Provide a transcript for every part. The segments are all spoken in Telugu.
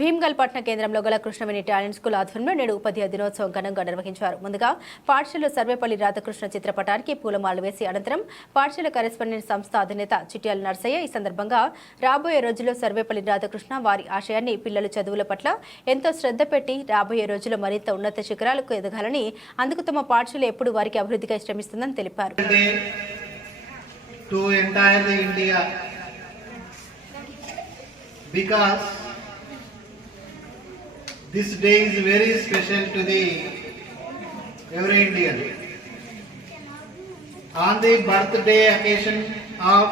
భీమ్గల్ పట్టణ కేంద్రంలో గల కృష్ణవేణి టాలెంట్ స్కూల్ ఆధ్వర్యంలో నేడు ఉపాధ్యాయ దినోత్సవం ఘనంగా నిర్వహించారు. ముందుగా పాఠశాలలో సర్వేపల్లి రాధాకృష్ణ చిత్రపటానికి పూలమాలలు వేసి అనంతరం పాఠశాల కరెస్పాండెంట్ సంస్థ అధినేత చిట్యాల నర్సయ్య ఈ సందర్భంగా రాబోయే రోజుల్లో సర్వేపల్లి రాధాకృష్ణ వారి ఆశయాన్ని పిల్లలు చదువుల పట్ల ఎంతో శ్రద్ధ పెట్టి రాబోయే రోజుల్లో మరింత ఉన్నత శిఖరాలకు ఎదగాలని, అందుకు తమ పాఠశాల ఎప్పుడు వారికి అభివృద్ధిగా శ్రమిస్తుందని తెలిపారు. This day is very special to every Indian. On the birthday occasion of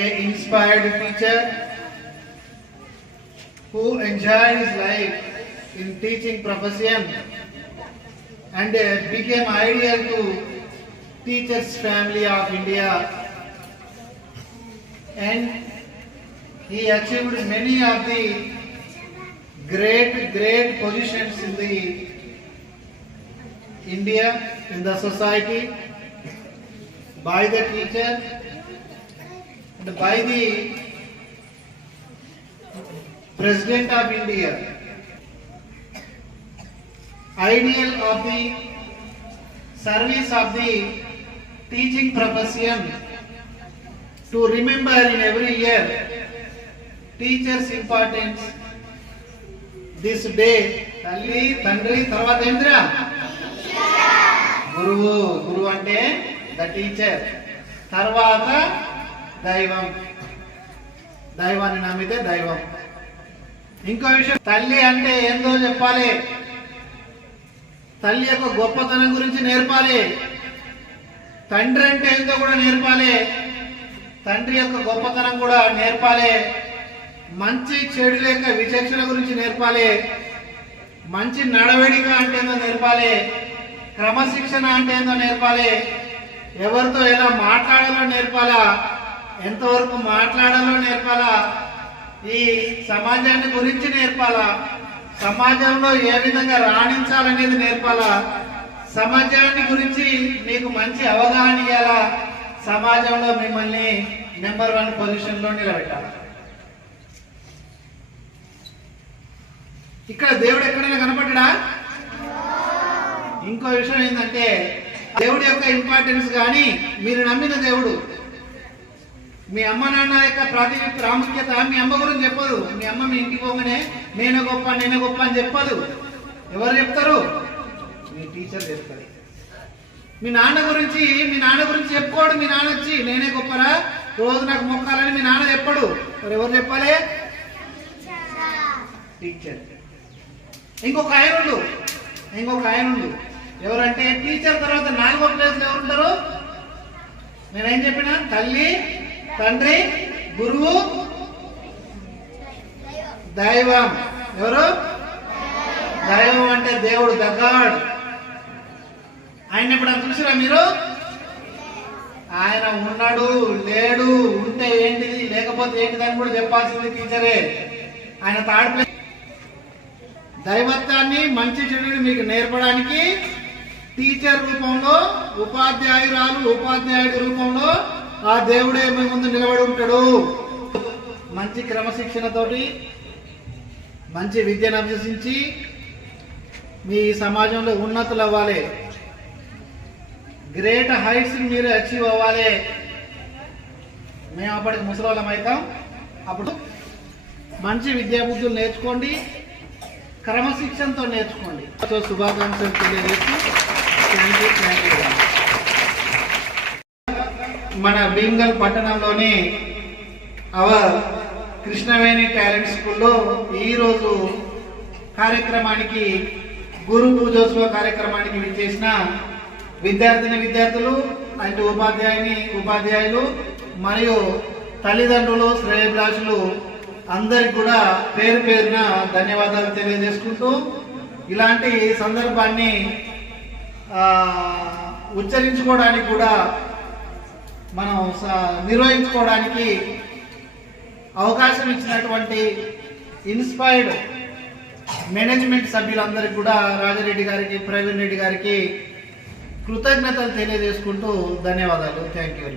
a inspired teacher who enjoyed his life in teaching profession and became ideal to teachers family of India, and he achieved many of the great positions in the India, in the society, by the teacher and by the President of India. Ideal of the service of the teaching profession, to remember in every year teachers' importance. This day, తల్లి తండ్రి తర్వాత ఏంద్రా గురువు. గురువు అంటే ద టీచర్, తర్వాత దైవం, దైవాన్ని నమ్మితే దైవం. ఇంకో విషయం, తల్లి అంటే ఏందో చెప్పాలి, తల్లి యొక్క గొప్పతనం గురించి నేర్పాలి. తండ్రి అంటే ఏందో కూడా నేర్పాలి, తండ్రి యొక్క గొప్పతనం కూడా నేర్పాలి. మంచి చెడు లేక విచక్షణ గురించి నేర్పాలి. మంచి నడవడిక అంటే ఏందో నేర్పాలి. క్రమశిక్షణ అంటే ఏందో నేర్పాలి. ఎవరితో ఎలా మాట్లాడాలో నేర్పాలా, ఎంతవరకు మాట్లాడాలో నేర్పాలా. ఈ సమాజాన్ని గురించి నేర్పాలా, సమాజంలో ఏ విధంగా రాణించాలనేది నేర్పాలా. సమాజాన్ని గురించి మీకు మంచి అవగాహన ఇవ్వాలా. సమాజంలో మిమ్మల్ని నెంబర్ 1 పొజిషన్లో నిలబెట్టాలి. ఇక్కడ దేవుడు ఎక్కడైనా కనపడ్డా? ఇంకో విషయం ఏంటంటే, దేవుడి యొక్క ఇంపార్టెన్స్ కానీ మీరు నమ్మిన దేవుడు, మీ అమ్మ నాన్న యొక్క ప్రాముఖ్యత మీ అమ్మ గురించి చెప్పదు. మీ అమ్మ మీ ఇంటికి పోగానే నేనే గొప్ప అని చెప్పదు. ఎవరు చెప్తారు? మీ టీచర్ చెప్తారు. మీ నాన్న గురించి చెప్పుకోడు. మీ నాన్న వచ్చి నేనే గొప్పరా, రోజు నాకు మొక్కాలని మీ నాన్న చెప్పడు. ఎవరు చెప్పాలి? టీచర్. ఇంకొక ఆయన ఉండు. ఎవరంటే టీచర్ తర్వాత 4వ ప్లేస్లో ఎవరుంటారు? నేనేం చెప్పినా, తల్లి, తండ్రి, గురువు, దైవం. ఎవరు? దైవం అంటే దేవుడు, ద గాడ్. ఆయన ఎప్పుడన్నా చూసిరా మీరు? ఆయన ఉన్నాడు, లేడు, ఉంటే ఏంటిది, లేకపోతే ఏంటిది అని కూడా చెప్పాల్సింది టీచరే. ఆయన థర్డ్ ప్లేస్. దైవత్వాన్ని, మంచి చెడుని మీకు నేర్పడానికి టీచర్ రూపంలో, ఉపాధ్యాయుడి రూపంలో ఆ దేవుడే మీ ముందు నిలబడి ఉంటాడు. మంచి క్రమశిక్షణతోటి మంచి విద్యను అభ్యసించి మీ సమాజంలో ఉన్నతులు అవ్వాలి. గ్రేట్ హైట్స్ మీరు అచీవ్ అవ్వాలి. మేము అప్పటికి ముసలివాళ్ళం అవుతాం. అప్పుడు మంచి విద్యాబుద్ధులు నేర్చుకోండి, క్రమశిక్షణతో నేర్చుకోండి. సో శుభాకాంక్షలు తెలియజేసి మన భీమ్గల్ పట్టణంలోని అవర్ కృష్ణవేణి టాలెంట్ స్కూల్లో ఈరోజు కార్యక్రమానికి, గురు పూజోత్సవ కార్యక్రమానికి విచ్చేసిన విద్యార్థులు అండ్ ఉపాధ్యాయులు మరియు తల్లిదండ్రులు, శ్రేయోభిలాషులు అందరికి కూడా పేరు పేరున ధన్యవాదాలు తెలియజేసుకుంటూ, ఇలాంటి సందర్భాన్ని ఉచ్చరించుకోవడానికి కూడా మనం నిర్వహించుకోవడానికి అవకాశం ఇచ్చినటువంటి ఇన్స్పైర్డ్ మేనేజ్మెంట్ సభ్యులందరికీ కూడా రాజారెడ్డి గారికి, ప్రవీణ్ రెడ్డి గారికి కృతజ్ఞతలు తెలియజేసుకుంటూ ధన్యవాదాలు. Thank you.